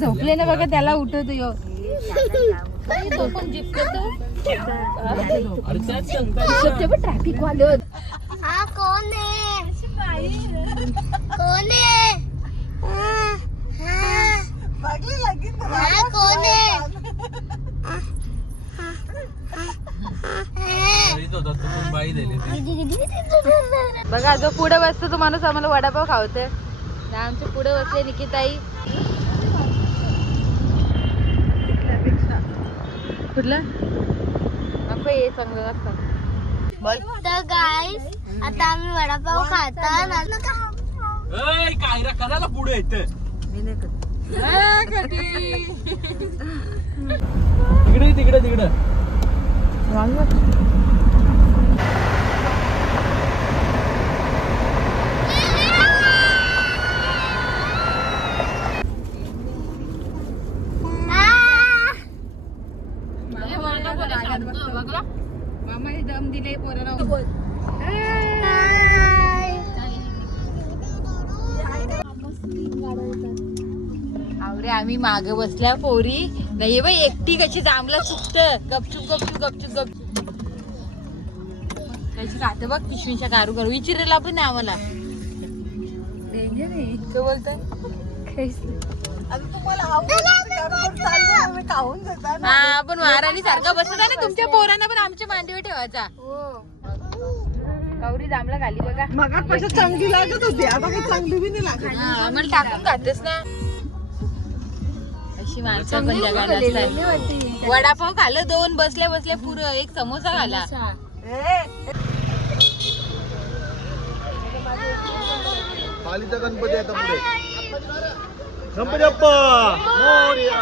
झोपले ना बघा त्याला उठवतो यो ट्रॅफिक वाले हा कोण आहे कोण आहे कोण आहे बघा जो पुढे बसतो तो माणूस आम्हाला वडापाव खावते. आमच्या पुढे बसले निकिताई. कुठलं नको ये चांगलं लागतं. तर गाईस आता आम्ही वडापाव खाता काय करायला पुढे येत तिकडे तिकडे तिकडे मामा दम दिले पोराला. आवरे आम्ही मागे बसल्या पोरी नाही बाई एकटी कशी जांभला चुकत गपचूप गपचूप गपचूप गपचूप कशी खाते बघ पिशवीच्या गारू गारू विचारायला पण नाही आम्हाला. डेंजर आहे इतकं बोलत. हा पण महाराणी सारखा बसत आहे ना तुमच्या पोरांना पण आमच्या मांडीवर ठेवायचा. गौरी जांभला खाली बघा. मग चांगली लागत होती आता काही चांगली बी नाही लागत. आम्हाला टाकून खातेस ना अशी माणसं पण जगात असतात. वडापाव खाल्लं दोन बसल्या बसल्या पुरं एक समोसा खाला. खालीचा गणपती आता पुढे गणपती बाप्पा मोरया.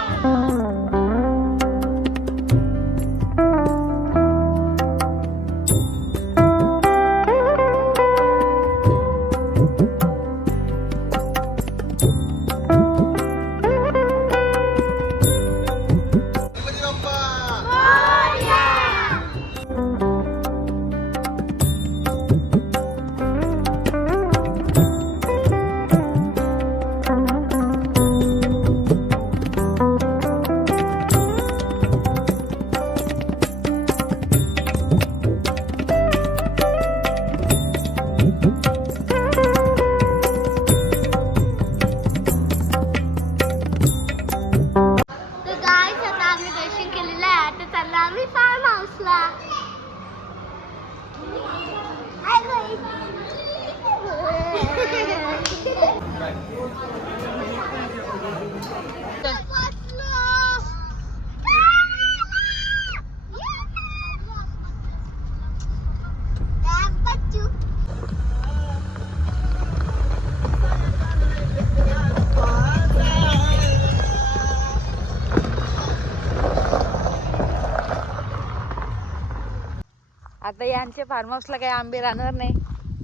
आता यांच्या फार्म हाऊसला काही आंबे राहणार नाही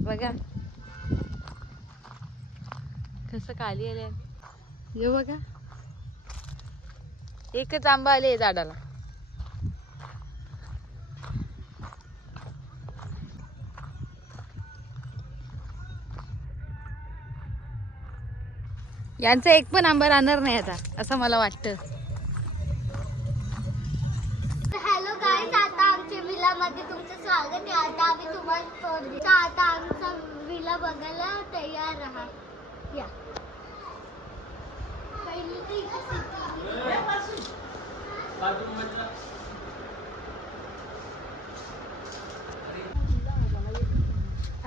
बघा कसं खाली आले. हे बघा एकच आंबा आले झाडाला. यांचा एक पण आंबा राहणार नाही आता असं मला वाटतं. हॅलो गाईज आता आमच्या विलामध्ये तुमचं स्वागत आहे. आता आम्ही तुम्हाला आता आमचा विला बघायला तयार राहा. या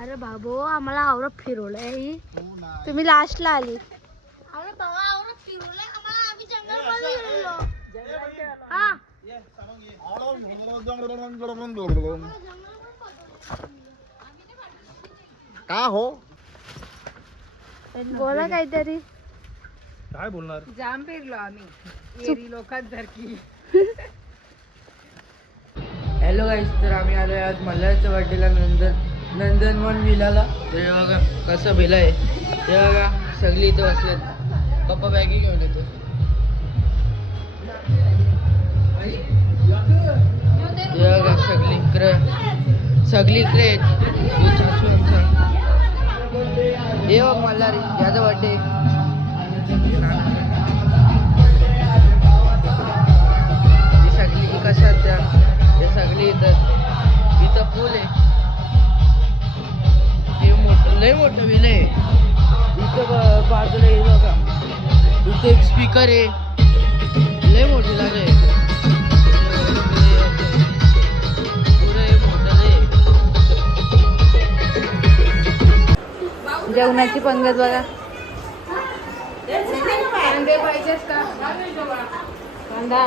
अरे बाबू आम्हाला आवरत फिरवलंय. तुम्ही लास्टला आली. आम्हाला बाबा आवरत फिरवलंय आम्हाला. आम्ही जंगलमध्ये गेलेलो. हा का हो बोला काहीतरी. काय बोलणार. जाम फिरलो आम्ही लोकांसारखी. हॅलो हॅलो गाईस, तर आम्ही आलो आज मल्हारच्या बड्डेला नंदनवन विलाला. तर हे बघा कसं विला आहे, हे बघा सगळी इथं बसलेत. पप्पा बॅगी घेऊन येतो. हे बघा सगळी इकडे आहेत. हे चाचू आमचा, हे बघ मल्हार याचा बड्डे. सगळी कशात त्या हे सगळी इथं पूल आहे. हे मोठं लय मोठं विल आहे. इथं बाजूला हे बघा, इथं एक स्पीकर आहे, लय मोठी झाले. पुरं हे मोठं लय. जेवणाची पंगत बघा. कांदे पाहिजेत का? कांदा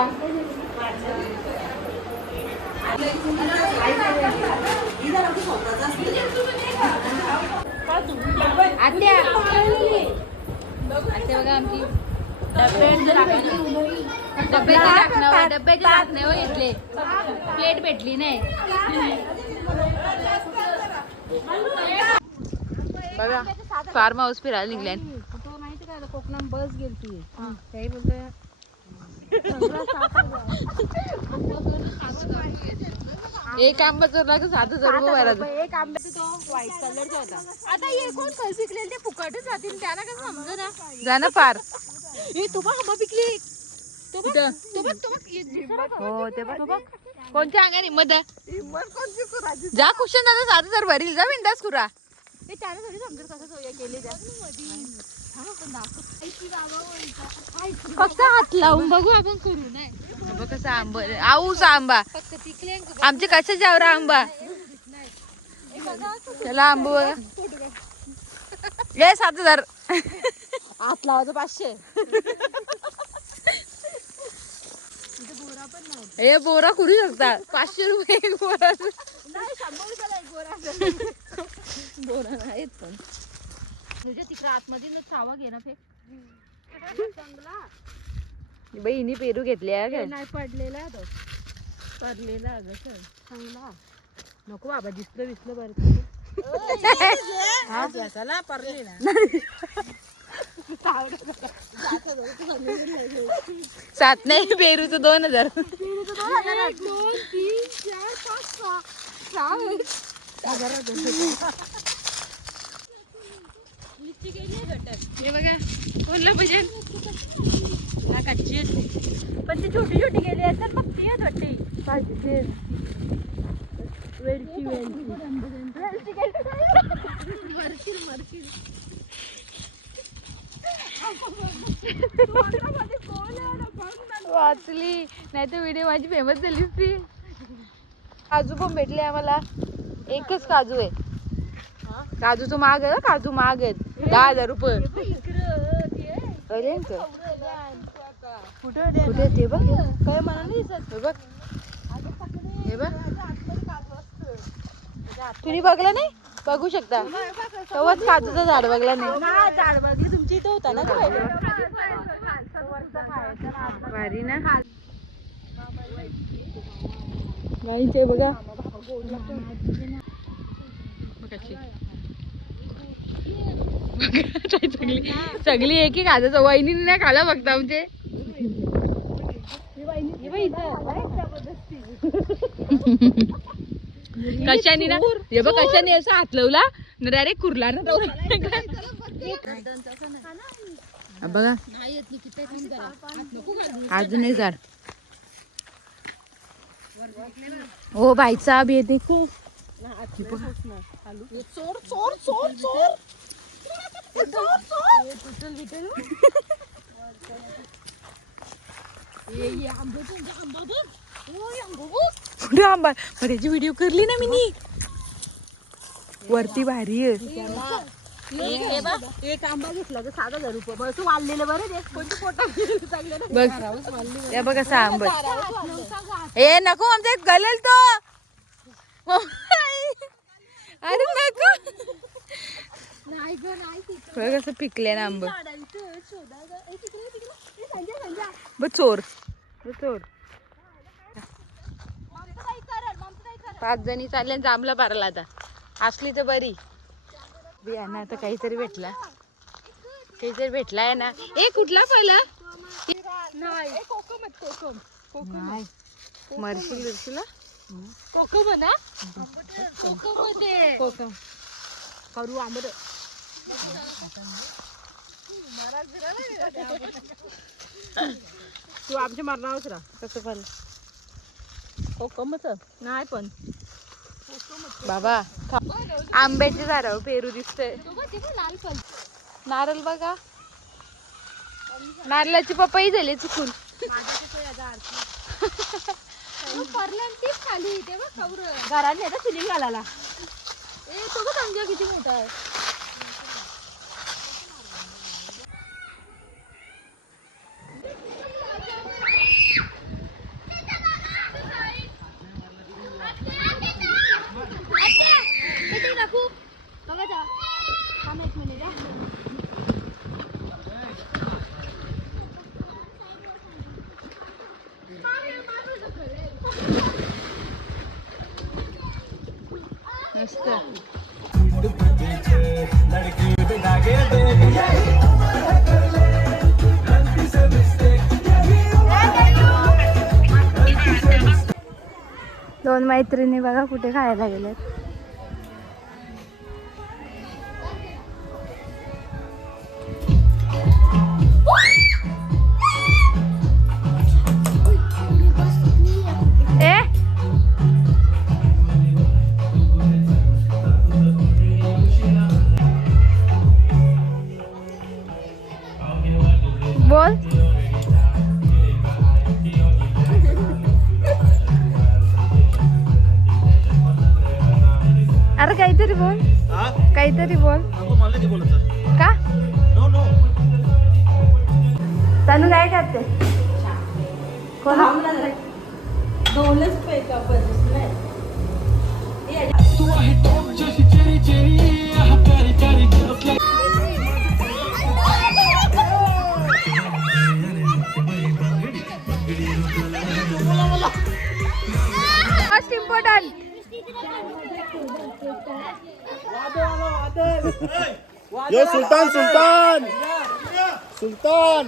आत्या बघा आमची डब्याचे टाकणे हो घेतले. प्लेट भेटली नाही बघा. फार्म हाऊस फिरायला निघल्या. माहिती का कोकणात बस गेलती काही बोलतोय. एक आंबा चोरला का 7,000 रुपये भरायचं. एक आंबा तो व्हाईट कलरचा होता. आता हे कोण फळ पिकलेले ते फुकटच जातील, त्यांना कसं समज ना. जा ना पार. हे तो बघ आंबा पिकली. तो बघ कुठं? तो बघ तो बघ एक दिवसा हो ते बघ. कोणत्या अंगाने हिंमत आहे? जा कुशन दादा 7,000 भरील. जा बिंदास कुरा. हे त्याला थोडी समजत कसं सोया केली त्या. फक्त हात लावून बघू आपण करू नाही. बघ कसा आंबा आऊस आंबा. फक्त पिकले आमचे कशाच्या आवरा आंबा. त्याला आंबा बघा. ये 7,000 हात लावायचं 500. हे बोरा करू शकता. 500 रुपये एक बोरा. नाही 100 रुपयाला एक गोरा. बोरा आहेत पण तुझ्या तिकडे आतमध्ये सावा घे ना फेक. बाई हिने पेरू घेतले आहे नाही पडलेला आहे तो. पडलेला अगं सर चांगला नको बाबा. दिसलं बरं. हा चला पडलेला. 7 नाही पेरूचं 2,000. 1 2 3 4 5 6 हे बघा कोणला पाहिजे ना. कच्ची असते पण ती छोटी छोटी गेली असतात. मग ती वाटते पाहिजे. वाचली नाही तर व्हिडिओ माझी फेमस झालीच ती. काजू पण भेटले आम्हाला. एकच काजू आहे. काजूचं महाग आहे. काजू महाग आहेत. 10,000 रुपये. कुठे ते बघ. काय मला नाही दिसत. हे बघ. हे बघ तुम्ही बघला नाही. बघू शकता. तेव्हाच काजूचं झाड बघला नाही. झाड बघली तुमची इथं होता ना. भारी ना. ते बघा सगळी एक एक हाताचा. वहिनीने नाही खाला फक्त आमचे. कशाने ना हे बघ कशाने असं हात लावला ना डायरेक्ट कुरला ना. बघा अजून एक झाड. हो बाईचा बी येते खूप. चोर चोर चोर चोर. कुठे आंबा. मग त्याची व्हिडिओ करली ना मी. वरती भारी आहे. एक आंबा घेतला तर 7,000 रुपये. बस वाढलेलं बरं. कोणती फोटो चांगले ना. बघ हे बघ कसा आंबा. ए नको आमच्या गलेल तो. अरे नको. नाही ग नाही. बघ कसं पिकले ना आंबा. बघ चोर. चोर 5 जणी चालल्या जांभला पारला आता असली तर बरी बियाणं आता काहीतरी भेटलाय ना. ए कुठला पहिला नाही नाही मरशील बिरशीला कोकम ना कोकम मध्ये करू आंबट तू आमच्या मारणारच राहा. कसं पण कोकमच नाही पण बाबा आंब्याचे झाडावर पेरू दिसतंय. लाल फल नारळ बघा नारळाची पपई झाली चुकून. तीच खाली ते बघ कौर घराने आता फिलिंग घालायला ए तो बघ आमच्या किती मोठा आहे. मस्त दोन मैत्रिणी बघा कुठे खायला गेल्यात. ए बोल अरे काहीतरी बोल काहीतरी बोल मला नाही बोलायचं. का नो नो तनु काय करते कोण दोनच पैका बसलाय. मोस्ट इम्पॉर्टंट यो सुलतान सुलतान सुलतान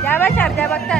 द्या बघ बघता